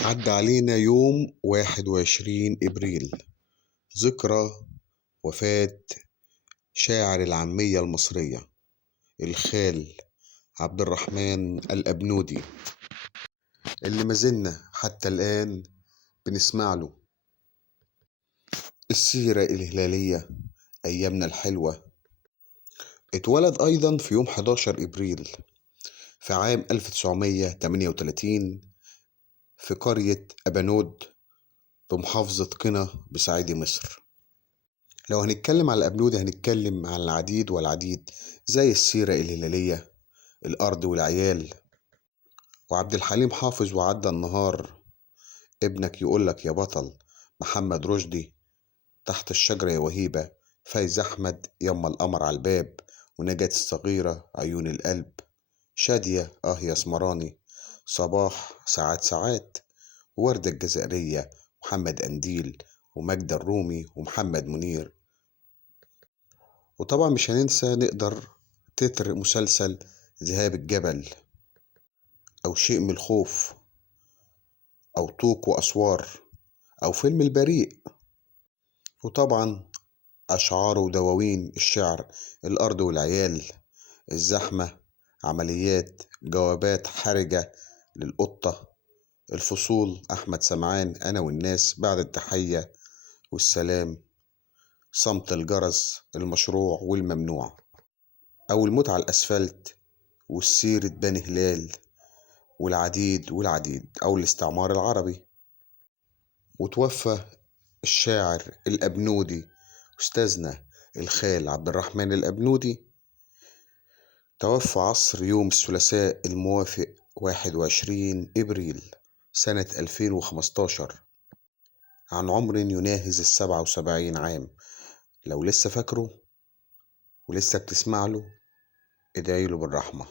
عدى علينا يوم 21 إبريل، ذكرى وفاة شاعر العامية المصرية الخال عبد الرحمن الأبنودي، اللي مازلنا حتى الآن بنسمع له السيرة الهلالية أيامنا الحلوة. اتولد أيضا في يوم 11 إبريل في عام 1938 في قرية أبانود بمحافظة قنا بصعيد مصر. لو هنتكلم على الأبنودي هنتكلم عن العديد والعديد زي السيرة الهلالية، الأرض والعيال، وعبد الحليم حافظ وعدى النهار، ابنك يقولك يا بطل، محمد رشدي، تحت الشجرة يا وهيبة، فايز أحمد، يما القمر على الباب، ونجاة الصغيرة، عيون القلب، شادية يا اسمراني، صباح، ساعات ساعات، وردة الجزائرية، محمد أنديل، ومجد الرومي، ومحمد منير. وطبعا مش هننسى نقدر تتر مسلسل ذهاب الجبل، أو شيء من الخوف، أو طوق وأسوار، أو فيلم البريء. وطبعا أشعار ودواوين الشعر، الأرض والعيال، الزحمة، عمليات، جوابات حرجة للقطة، الفصول، أحمد سمعان، أنا والناس، بعد التحية والسلام، صمت الجرس، المشروع والممنوع، أو الموت على الأسفلت، والسيرة بني هلال، والعديد والعديد، أو الاستعمار العربي. وتوفى الشاعر الأبنودي أستاذنا الخال عبد الرحمن الأبنودي، توفى عصر يوم الثلاثاء الموافق 21 إبريل سنة 2015 عن عمر يناهز 77 عام. لو لسه فاكره ولسه بتسمع له، ادعيله بالرحمة.